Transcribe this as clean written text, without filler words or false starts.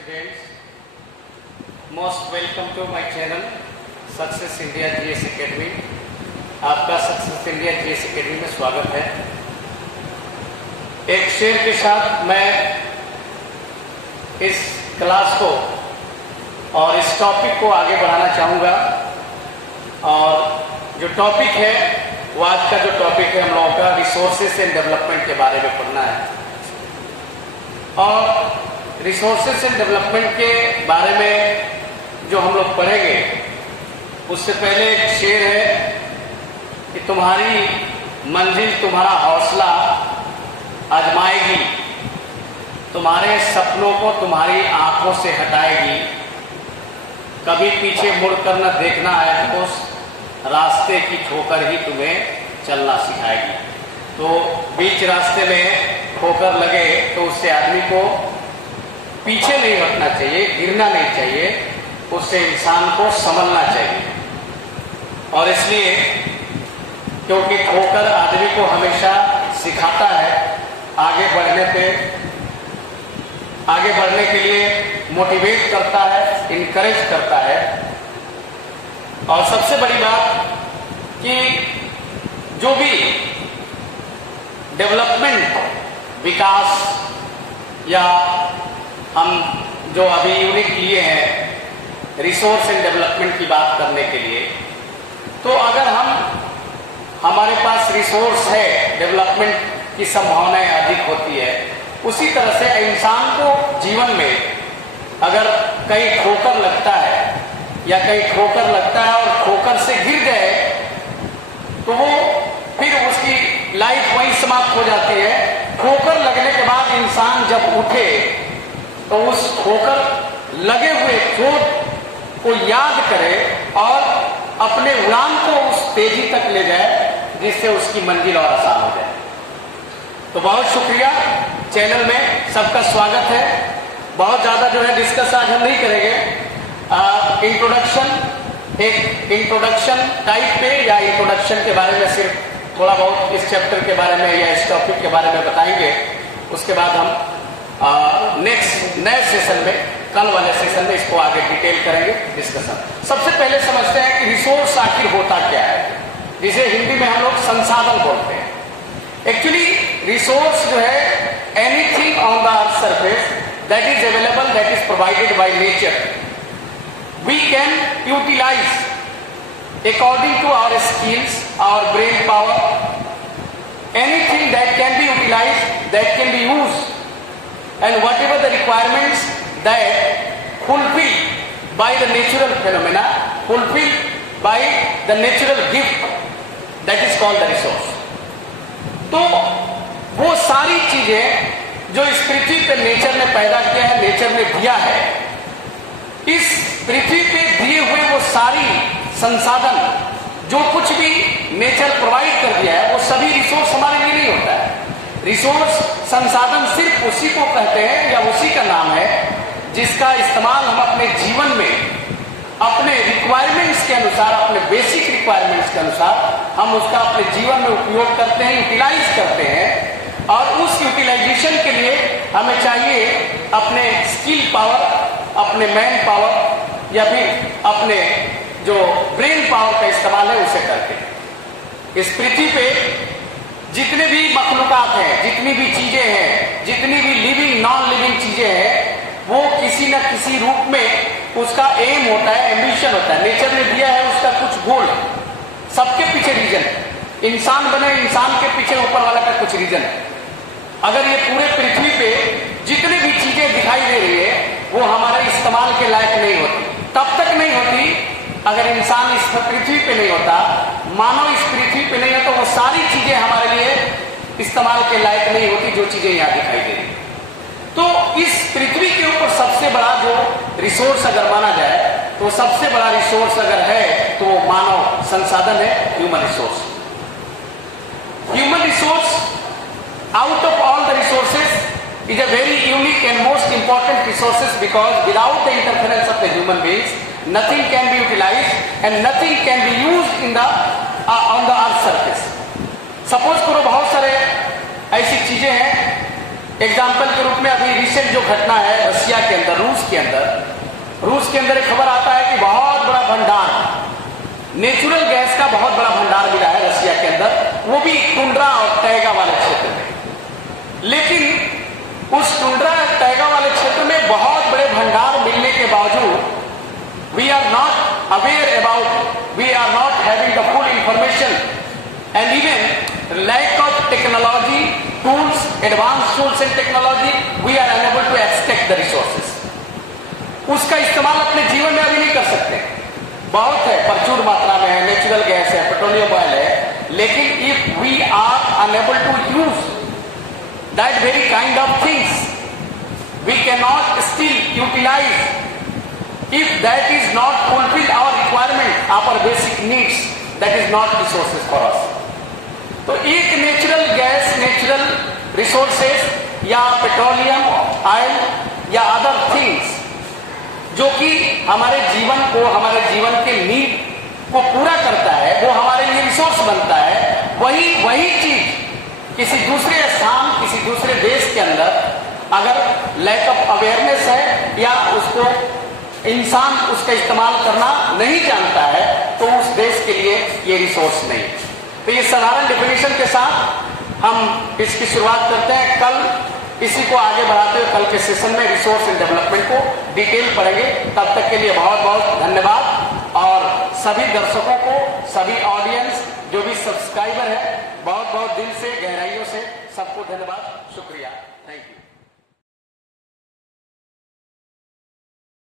students, most welcome to my channel success India GS academy. आपका success India GS academy में स्वागत है। एक शेर के साथ मैं इस क्लास को और इस टॉपिक को आगे बढ़ाना चाहूँगा। और जो टॉपिक है वो आज का जो टॉपिक है हम लोगों का रिसोर्सेस एंड डेवलपमेंट के बारे में पढ़ना है। और रिसोर्सेस एंड डेवलपमेंट के बारे में जो हम लोग पढ़ेंगे उससे पहले एक शेर है कि तुम्हारी मंजिल तुम्हारा हौसला आजमाएगी, तुम्हारे सपनों को तुम्हारी आंखों से हटाएगी, कभी पीछे मुड़कर न देखना है तो उस रास्ते की ठोकर ही तुम्हें चलना सिखाएगी। तो बीच रास्ते में ठोकर लगे तो उससे आदमी को पीछे नहीं हटना चाहिए, गिरना नहीं चाहिए, उससे इंसान को संभलना चाहिए। और इसलिए क्योंकि ठोकर आदमी को हमेशा सिखाता है, आगे बढ़ने के लिए मोटिवेट करता है, इनकरेज करता है। और सबसे बड़ी बात कि जो भी डेवलपमेंट, विकास या हम जो अभी यूनिट लिए हैं रिसोर्स एंड डेवलपमेंट की बात करने के लिए, तो अगर हमारे पास रिसोर्स है, डेवलपमेंट की संभावनाएं अधिक होती है। उसी तरह से इंसान को जीवन में अगर कहीं ठोकर लगता है या कहीं ठोकर लगता है और ठोकर से गिर गए तो वो फिर उसकी लाइफ वहीं समाप्त हो जाती है। ठोकर लगने के बाद इंसान जब उठे तो उस ठोकर लगे हुए चोट को याद करे और अपने उड़ान को उस तेजी तक ले जाए जिससे उसकी मंजिल और आसान हो जाए। तो बहुत शुक्रिया, चैनल में सबका स्वागत है। बहुत ज़्यादा जो है डिस्कस आज हम नहीं करेंगे। एक इंट्रोडक्शन टाइप पे या इंट्रोडक्शन के बारे में सिर्फ थोड़ा बहुत इस चैप्टर के बारे में या इस टॉपिक के बारे में बताएंगे। उसके बाद हम नए सेशन में, कल वाले सेशन में इसको आगे डिटेल करेंगे, डिस्कशन। सबसे पहले समझते हैं कि रिसोर्स आखिर होता क्या है, जिसे हिंदी में हम लोग संसाधन बोलते हैं। एक्चुअली रिसोर्स जो है anything on the earth surface that is available, that is provided by nature, we can utilize according to our skills, our brain power, anything that can be utilized, that can be used, and whatever the requirements that fulfilled by the natural phenomena, fulfilled by the natural gift, that is called the resource. तो वो सारी चीजें जो इस पृथ्वी पे nature ने पैदा किया है, नेचर ने दिया है, इस पृथ्वी पे दिए हुए वो सारी संसाधन जो कुछ भी नेचर प्रोवाइड कर दिया है वो सभी रिसोर्स हमारे लिए नहीं होता है। रिसोर्स, संसाधन सिर्फ उसी को कहते हैं या उसी का नाम है जिसका इस्तेमाल हम अपने जीवन में अपने रिक्वायरमेंट्स के अनुसार, अपने बेसिक रिक्वायरमेंट्स के अनुसार हम उसका अपने जीवन में उपयोग करते हैं, यूटिलाइज करते हैं। और उस यूटिलाइजेशन के लिए हमें चाहिए अपने स्किल पावर, अपने मैन पावर या फिर अपने जो ब्रेन पावर का इस्तेमाल है उसे करके। इस पृथ्वी पे जितने भी मखलूकात हैं, जितनी भी चीजें हैं, जितनी भी लिविंग नॉन लिविंग चीजें हैं, वो किसी न किसी रूप में उसका एम होता है, एम्बिशन होता है। नेचर ने दिया है उसका कुछ गोल, सबके पीछे रीजन है। इंसान बने, इंसान के पीछे ऊपर वाला का कुछ रीजन है। अगर ये पूरे पृथ्वी पे जितनी भी चीजें दिखाई दे रही है वो हमारे इस्तेमाल के लायक नहीं होती, तब तक नहीं होती अगर इंसान इस पृथ्वी पे नहीं होता, मानव इस पृथ्वी पे नहीं होता, वो सारी चीजें हमारे लिए इस्तेमाल के लायक नहीं होती जो चीजें यहाँ दिखाई दे रही। तो इस पृथ्वी के ऊपर सबसे बड़ा जो रिसोर्स अगर माना जाए तो सबसे बड़ा रिसोर्स अगर है तो मानव संसाधन है, human resource. Human resource out of all the resources is a very unique and most important resources because without the interference of the human beings nothing can be utilized and nothing can be used in the on the earth surface. Suppose करो बहुत सारे ऐसी चीजें हैं example के रूप में अभी रिसेंट जो घटना है रशिया के अंदर, रूस के अंदर एक खबर आता है कि बहुत बड़ा भंडार नेचुरल गैस का बहुत बड़ा भंडार मिला है रशिया के अंदर, वो भी टुंड्रा और टैगा वाले क्षेत्र में। लेकिन उस टुंड्रा टैगा वाले क्षेत्र में बहुत बड़े भंडार मिलने के बावजूद we are not aware about, we are not having the full information, and even lack of technology tools, advanced tools and technology, we are unable to extract the resources. उसका इस्तेमाल अपने जीवन में अभी नहीं कर सकते। बहुत है, प्रचुर मात्रा में है, नेचुरल गैस है, पेट्रोलियम ऑयल है, लेकिन if we are unable to use that very kind of things, we cannot still utilize. If that is not fulfill our requirement, our basic needs, that is not resources for us. तो एक natural gas, natural resources या petroleum oil या other things जो कि हमारे जीवन को, हमारे जीवन के नीड को पूरा करता है, वो हमारे लिए रिसोर्स बनता है। वही चीज किसी दूसरे स्थान, किसी दूसरे देश के अंदर अगर लैक ऑफ अवेयरनेस है या उसको इंसान उसका इस्तेमाल करना नहीं जानता है, तो उस देश के लिए ये रिसोर्स नहीं। तो ये साधारण डेफिनेशन के साथ हम इसकी शुरुआत करते हैं। कल इसी को आगे बढ़ाते हुए कल के सेशन में रिसोर्स एंड डेवलपमेंट को डिटेल पढ़ेंगे। तब तक के लिए बहुत बहुत धन्यवाद, और सभी दर्शकों को, सभी ऑडियंस जो भी सब्सक्राइबर है, बहुत बहुत दिल से, गहराइयों से सबको धन्यवाद, शुक्रिया, थैंक यू।